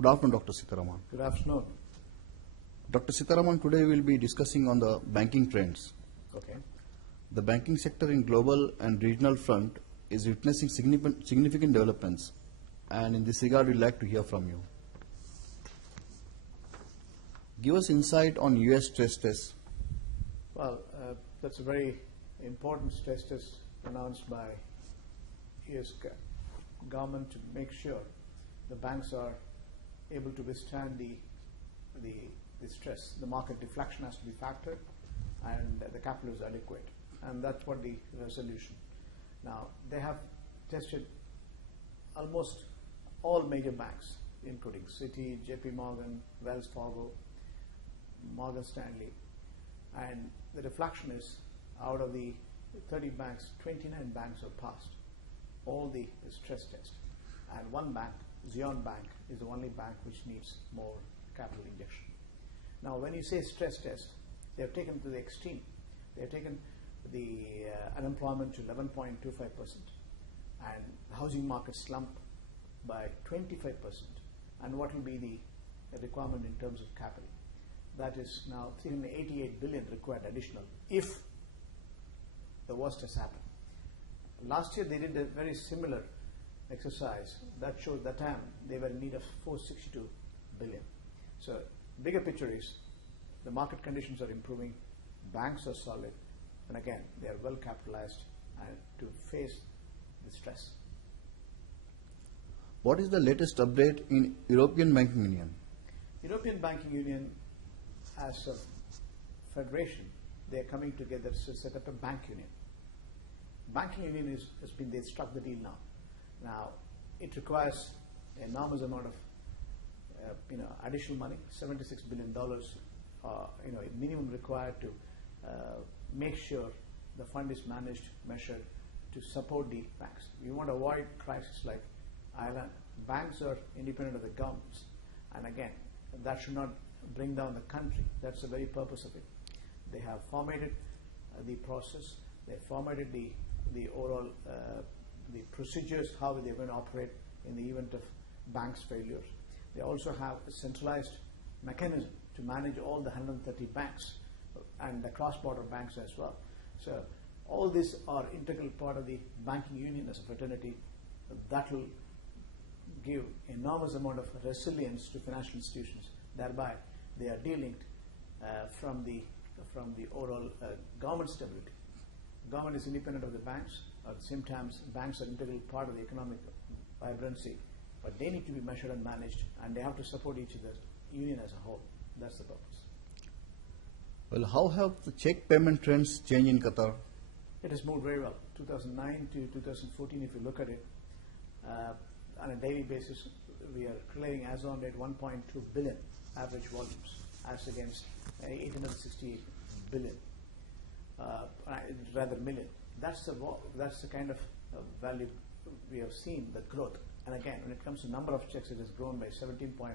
Good afternoon, Dr. Seetharaman. Good afternoon. Dr. Seetharaman, today we will be discussing on the banking trends. Okay. The banking sector in global and regional front is witnessing significant developments, and in this regard, we'd like to hear from you. Give us insight on US stress tests. Well, that's a very important stress test announced by US government to make sure the banks are able to withstand the stress. The market deflection has to be factored, and the capital is adequate, and that's what the resolution. Now, they have tested almost all major banks, including Citi, JP Morgan, Wells Fargo, Morgan Stanley, and the reflection is out of the 30 banks, 29 banks have passed all the stress test, and one bank, Zion Bank, is the only bank which needs more capital injection. Now, when you say stress test, they have taken to the extreme. They have taken the unemployment to 11.25%, and the housing market slump by 25%. And what will be the requirement in terms of capital? That is now 388 billion required additional if the worst has happened. Last year they did a very similar exercise that showed that time they were in need of 462 billion. So bigger picture is the market conditions are improving, banks are solid, and again they are well capitalized and to face the stress. What is the latest update in European Banking Union? European Banking Union, as a federation, they are coming together to set up a bank union. Banking union they struck the deal now. Now, it requires an enormous amount of additional money, $76 billion, minimum required to make sure the fund is managed, measured to support the banks. We want to avoid crises like Ireland. Banks are independent of the governments, and again, that should not bring down the country. That's the very purpose of it. They have formatted the process. They formatted the overall the procedures, how they're going to operate in the event of banks' failures. They also have a centralized mechanism to manage all the 130 banks and the cross-border banks as well. So all these are integral part of the banking union as a fraternity. That will give enormous amount of resilience to financial institutions. Thereby, they are de-linked from the overall government stability. Government is independent of the banks. At the same time, banks are integral part of the economic vibrancy, but they need to be measured and managed, and they have to support each other, union as a whole. That's the purpose. Well, how have the check payment trends changed in Qatar? It has moved very well. 2009 to 2014, if you look at it, on a daily basis, we are clearing as on date 1.2 billion average volumes, as against 868 billion, rather million. That's the kind of value we have seen, the growth. And again, when it comes to number of checks, it has grown by 17.5%.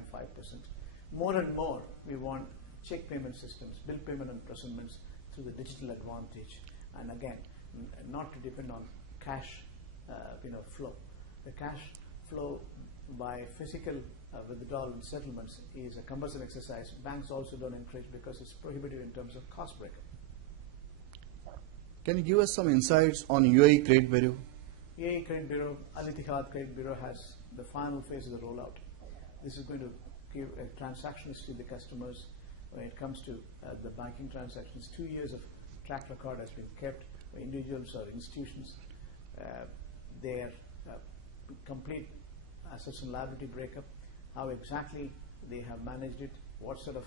More and more, we want check payment systems, bill payment and presentments through the digital advantage. And again, not to depend on cash, flow. The cash flow by physical withdrawal and settlements is a cumbersome exercise. Banks also don't encourage because it's prohibitive in terms of cost breakup. Can you give us some insights on UAE Credit Bureau? UAE Credit Bureau, Al-Ittihad Credit Bureau has the final phase of the rollout. This is going to give a transaction history to the customers when it comes to the banking transactions. 2 years of track record has been kept by individuals or institutions. Their complete assets and liability breakup, how exactly they have managed it, what sort of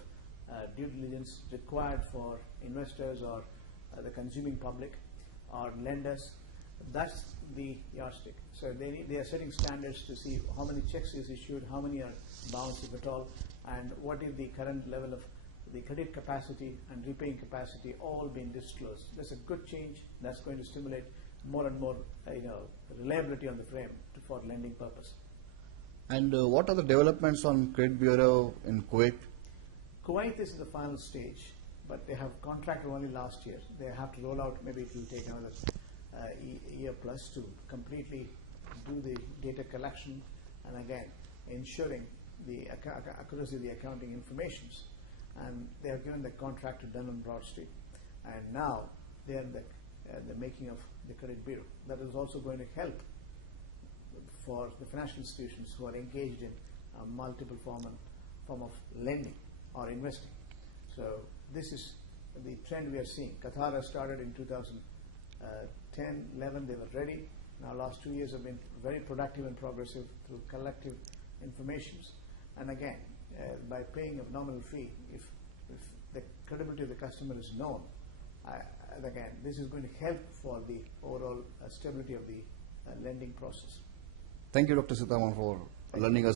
due diligence required for investors or the consuming public or lenders. That's the yardstick. So they are setting standards to see how many checks is issued, how many are bounced, if at all, and what is the current level of the credit capacity and repaying capacity, all being disclosed. That's a good change. That's going to stimulate more and more reliability on the frame for lending purpose. And what are the developments on Credit Bureau in Kuwait? Kuwait is in the final stage, but they have contracted only last year. They have to roll out, maybe it will take another year plus to completely do the data collection and again ensuring the accuracy of the accounting informations. And they have given the contract to Dun & Bradstreet, and now they are in the making of the credit bureau. That is also going to help for the financial institutions who are engaged in multiple form of lending or investing. So this is the trend we are seeing. Qatar has started in 2010, 11, they were ready. Now last 2 years have been very productive and progressive through collective informations. And again, by paying a nominal fee, if the credibility of the customer is known, again, this is going to help for the overall stability of the lending process. Thank you, Dr. Seetharaman, for learning us